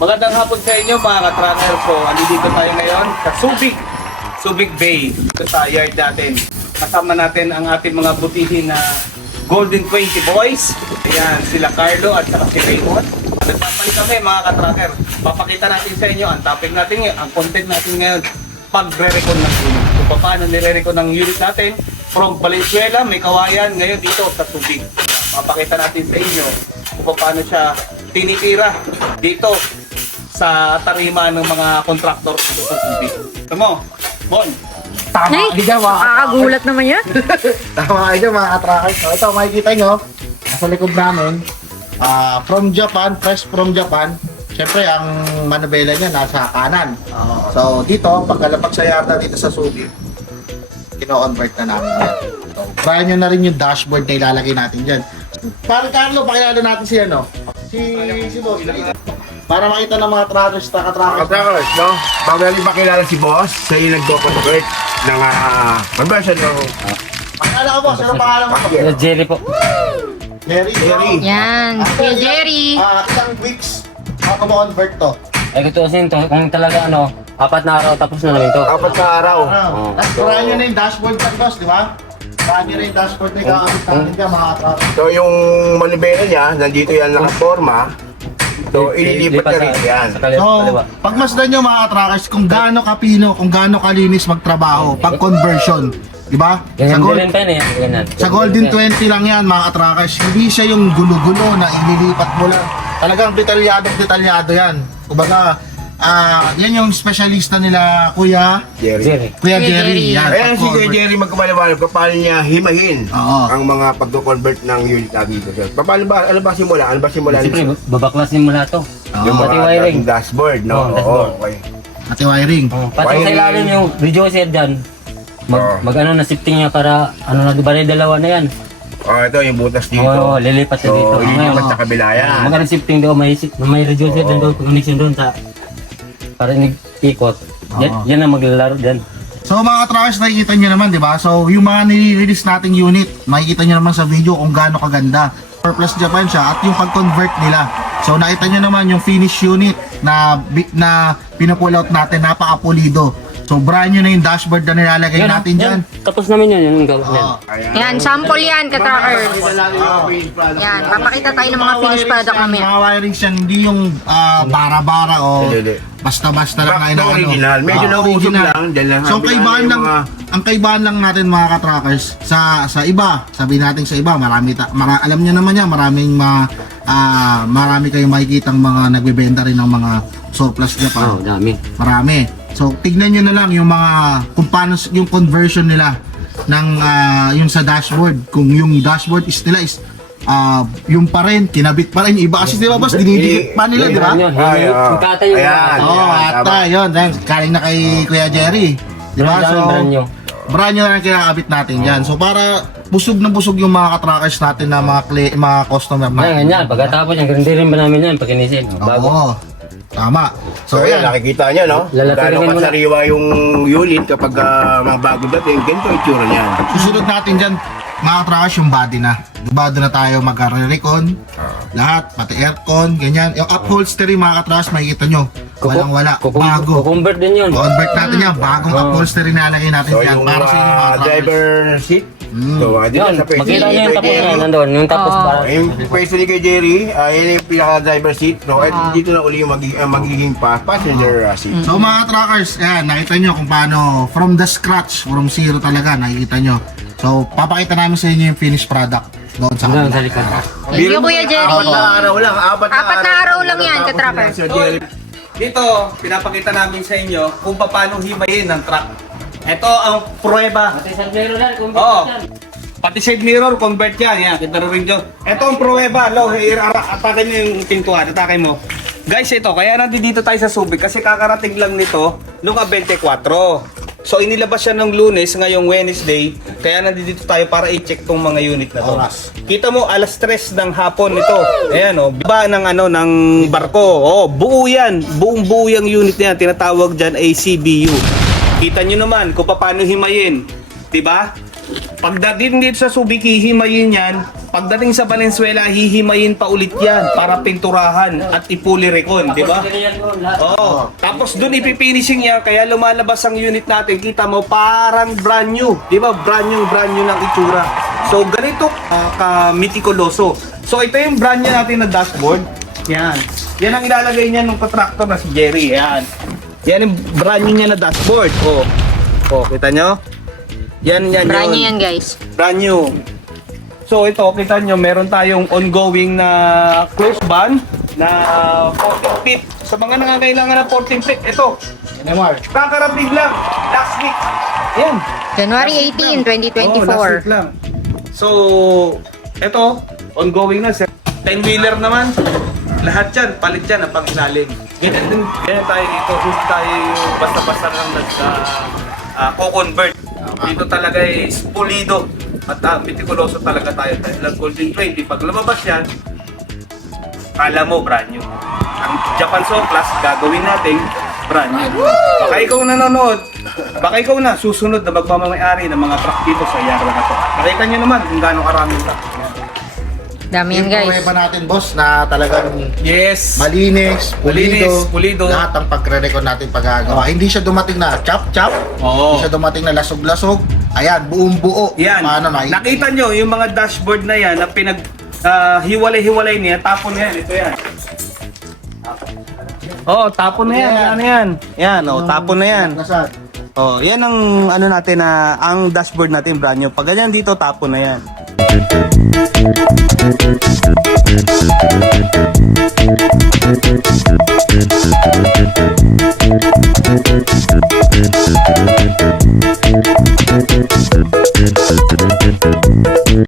Magandang hapon sa inyo mga ka-tracker po. Andito tayo ngayon sa Subic, Subic Bay. Ito sa yard natin. Kasama natin ang ating mga butihin na Golden 20 Boys. Ayan, sila Carlo at saka si Raymond. Nagpapalik kami mga ka-tracker. Papakita natin sa inyo ang topic natin ngayon, ang content natin ngayon, pagre-recon ng unit. Kung paano nire-recon ng unit natin from Valenzuela, may kawayan, ngayon dito sa Subic. Papakita natin sa inyo kung paano siya tinitira dito sa tarima ng mga kontraktor dito sa Subic. Ito mo, Bon, Tama Ay, ka dyan, mga nakakagulat naman yan. Tama ka dyan, mga katrackers. So, ito, makikita nyo, nasa likod namin, ah, from Japan, fresh from Japan, Siyempre, ang manubela niya nasa kanan. So, dito, pagkalapag sa yarda dito sa Subi, kino-convert na namin yan. So, try nyo na rin yung dashboard na ilalagay natin dyan. Para Carlo, pakilala natin si ano? Si, si Boss. Para makita ng mga trackers, taka-trackers. Katakos, no? Bago natin makilala si boss, sa iyo nagpo-convert ng uh, conversion ng Pakilala ko, boss. Ano pangalan mo? Yeah. Jerry po. Jerry. Jerry. Yan, si Jerry. Ah, isang weeks, ako mo-convert to. Ay, gutusin to. Kung talaga ano, apat na araw tapos na namin to. Apat na araw. Ano? Tapos turahan nyo na yung dashboard ng boss, di ba? Turahan nyo na yung dashboard na kakabit natin dyan, mga katrackers. So yung manibela niya, nandito yan nakaporma. So ililipat na rin yan. So, pagmasdan nyo mga katrackers kung gaano kapino, kung gaano kalinis magtrabaho, pag conversion, di ba? Sa, gold, eh. Sa Golden 20 lang yan mga katrackers, hindi siya yung gulo-gulo na ililipat mo lang. Talagang detalyado detalyado yan. Kumbaga, ah yan yung specialista nila Kuya, Jerry. Jerry. Kuya Kuya Jerry. Jerry. Yan, Ayan si Kuya pag-convert. Jerry magkabaliwanag kung paano niya himahin Oo. ang mga pagko-convert ng unit natin dito. sir. Paano ba, ano ba simula? Ano ba simula? Siyempre, babaklasin mo lahat to. yung pati mga wiring. dating dashboard, no? Oo, Oo, dashboard. okay. Pati wiring. Oh, pati sa Wiring. ilalim yung reducer dyan. Mag, Oo. mag ano na shifting niya para ano na bali dalawa na yan. Oh, ito yung butas dito. Oo, lilipat So, dito. ililipat Ngayon, sa kabila yan. Mag ano shifting doon, may, may reducer Oo. din doon, connection doon sa para nag-ikot. Yan, Oo. yan ang maglalaro dyan. So mga trackers, nakikita nyo naman, di ba? So yung mga nire-release nating unit, makikita nyo naman sa video kung gaano kaganda. For Plus Japan siya at yung pag-convert nila. So nakita nyo naman yung finish unit na bi- na pinupull out natin, napaka-pulido. So brand new na yung dashboard na nilalagay Yan, natin dyan. Tapos namin yan, yung gawa yan. Oo. Ayan. Yan, sample yan, ka-trackers. Yan, papakita tayo ng mga finished product mamaya. Mga wirings yan, hindi yung ah, bara-bara o Hindi, hindi. Basta-basta lang na Back to inaano. original. Medyo Ah, nauusog original. lang, dahil So ang sabi kaibahan lang, mga- ang kaibahan lang natin mga ka-trackers sa sa iba, sabihin natin sa iba, marami ta, mara, alam niyo naman yan, maraming ma, ah, marami kayong makikitang mga nagbebenta rin ng mga surplus Japan. Oo, dami. Marami. So tignan niyo na lang yung mga kung paano s- yung conversion nila ng ah, yung sa dashboard. Kung yung dashboard is nila is ah, yung pa rin, kinabit pa rin. Iba kasi di ba boss, dinidikit pa nila, di ba? Ay, Yung- oo. yung Ayan. Oo, oh, Ayan, ata, yun. Yan, Kaling na kay Kuya Jerry. Di ba? Brand So, namin, brand nyo. brand new na lang kinakabit natin dyan. So, para busog na busog yung mga katrackers natin na mga, cli- mga customer Yan, natin. ganyan. Pagkatapos yan, ganun din ba namin yan pag inisin. Bago. Oo. Tama. So, So, ayan, yan. nakikita nyo, no? Lalatarin Gano'ng mo na. kasariwa yung unit kapag ah, mga bago dating, ganito yung itsura niyan. Susunod natin dyan, mga yung body na. Diba, doon na tayo magka-recon. Lahat, pati aircon, ganyan. Yung upholstery, mga katrackers, makikita nyo. Walang wala. Kukum- Bago. Kukumber din yun. Convert natin yan. Bagong Oo. upholstery na nalagay natin So, dyan. yung Para sa inyo, mga ah, katrackers. driver seat. Mm. So, ah, dito Yun, sa makita ni niyo yung tapos na nandun. Yung tapos Oo. para. Yung pwesto ni kay Jerry, ah, yun yung pinaka-driver seat. So, at dito na uli yung magi- ah, magiging pa passenger ah, seat. So mga trackers, ayan, nakita nyo kung paano from the scratch, from zero talaga, nakikita nyo. So, papakita namin sa inyo yung finished product doon sa kanila. sa likod. Thank you, Kuya Jerry. Apat na araw lang. Apat na Apat na araw lang yan, na, Sir Jerry. Dito, pinapakita namin sa inyo kung paano himayin ng truck. Ito ang pruweba. Pati sa zero lang, kung Oo. Pati side mirror, convert yan. Yan, kita rin dyan. Ito ang pruweba. Lo, here, ara- atake mo yung pintuan. Atake mo. Guys, ito. Kaya nandito tayo sa Subic kasi kakarating lang nito nung 24. So inilabas siya ng lunes ngayong Wednesday. Kaya nandito tayo para i-check tong mga unit na to. Oras. Kita mo alas 3 ng hapon nito. Ayan oh, ba ng ano ng barko. Oh, buo 'yan. Buong buo yung unit na yan. Tinatawag diyan ay CBU. Kita nyo naman kung paano himayin. 'Di ba? Pagdating dito sa Subic, hihimayin yan. Pagdating sa Valenzuela, hihimayin pa ulit yan para pinturahan at ipulirikon, di ba? Oo. Tapos doon ipifinishing niya, kaya lumalabas ang unit natin. Kita mo, parang brand new. Di ba? Brand new, brand new ng itsura. So, ganito uh, ka-mitikuloso. So, ito yung brand new natin na dashboard. Yan. Yan ang ilalagay niya nung contractor na si Jerry. Yan. Yan yung brand new niya na dashboard. Oh. Oh, kita nyo? Yan, yan, Brand yun. new yan guys. Brand new. So ito, kita nyo, meron tayong ongoing na close ban na 14 feet. Sa mga nangangailangan ng 14 feet, ito, NMR. kakarating lang, last week. Ayan. January Last week 18, lang. Oh, last week 2024. lang. So, ito, ongoing na. 10-wheeler naman. Lahat yan, palit yan ang pangilalim. Ganyan din, ganyan tayo dito. Hindi tayo basta-basta lang nag uh, convert Dito talaga is pulido. At uh, mitikuloso talaga tayo. Dahil ang Golden 20, pag lumabas yan, kala mo brand new. Ang Japan Surplus, gagawin natin brand new. Baka ikaw nanonood, baka ikaw na susunod na magmamamayari ng mga truck dito sa Yarra na to. Nakita nyo naman kung gaano karaming truck. Dami Yung yan guys. pruweba natin, boss, na talagang Yes! malinis, pulido, Malinis, pulido. lahat ang pagre-record natin paggagawa. Hindi siya dumating na chop-chop, Oo. hindi siya dumating na lasog-lasog. Ayan, buong buo. Yan. Paano na? Nakita nyo yung mga dashboard na yan na pinag ah, hiwalay-hiwalay niya, tapon na yan. Ito yan. Oo, oh, tapon na yan. Ano yan? Yan, oh, tapon na yan. Nasaan? Oh, yan ang ano natin na ang dashboard natin brand new. Pag ganyan dito tapon na yan.